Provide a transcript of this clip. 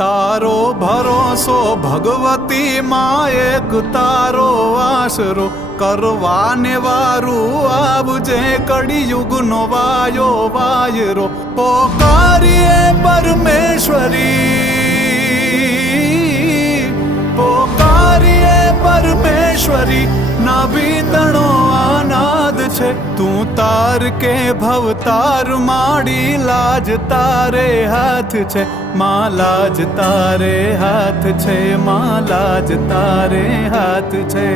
તારો ભરોસો ભગવતી માં, એક તારો આશરો કરવાને વારું આવજે કળિયુગનો વાયો વાયરો. પોકારીએ પરમેશ્વરી, પોકારીએ પરમેશ્વરી, ના બીતણો આનાદ છે. તું તાર કે ભવતાર માડી, લાજ તારે હાથ છે માં, લાજ તારે હાથ છે માં, લાજ તારે હાથ છે.